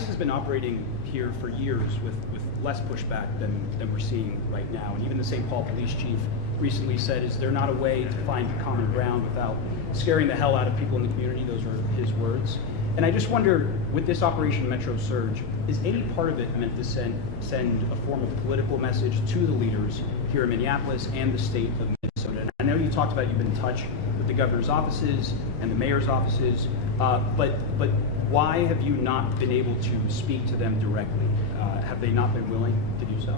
ICE has been operating here for years with less pushback than we're seeing right now. And even the St. Paul police chief recently said, is there not a way to find common ground without scaring the hell out of people in the community? Those are his words. And I just wonder, with this Operation Metro Surge, is any part of it meant to send a form of political message to the leaders here in Minneapolis and the state of Minnesota? And I know you talked about you've been in touch with the governor's offices and the mayor's offices, but why have you not been able to speak to them directly? Have they not been willing to do so?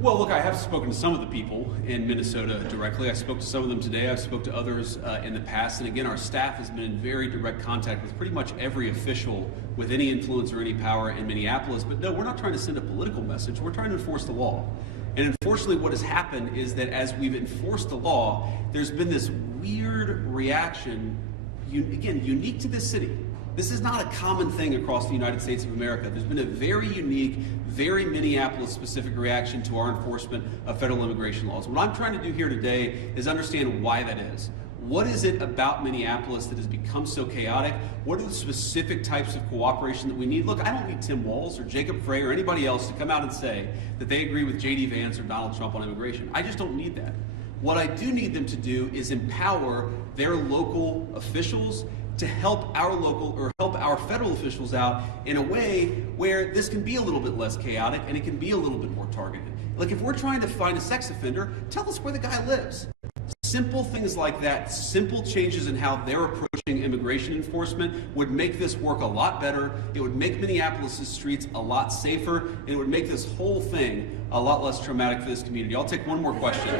Well, look, I have spoken to some of the people in Minnesota directly. I spoke to some of them today. I've spoke to others in the past. And again, our staff has been in very direct contact with pretty much every official with any influence or any power in Minneapolis. But no, we're not trying to send a political message. We're trying to enforce the law. And unfortunately, what has happened is that as we've enforced the law, there's been this weird reaction, again, unique to this city. This is not a common thing across the United States of America. There's been a very unique, very Minneapolis-specific reaction to our enforcement of federal immigration laws. What I'm trying to do here today is understand why that is. What is it about Minneapolis that has become so chaotic? What are the specific types of cooperation that we need? Look, I don't need Tim Walz or Jacob Frey or anybody else to come out and say that they agree with JD Vance or Donald Trump on immigration. I just don't need that. What I do need them to do is empower their local officials to help our federal officials out in a way where this can be a little bit less chaotic and it can be a little bit more targeted. Like if we're trying to find a sex offender, tell us where the guy lives. Simple things like that, simple changes in how they're approaching immigration enforcement would make this work a lot better. It would make Minneapolis' streets a lot safer, and it would make this whole thing a lot less traumatic for this community. I'll take one more question.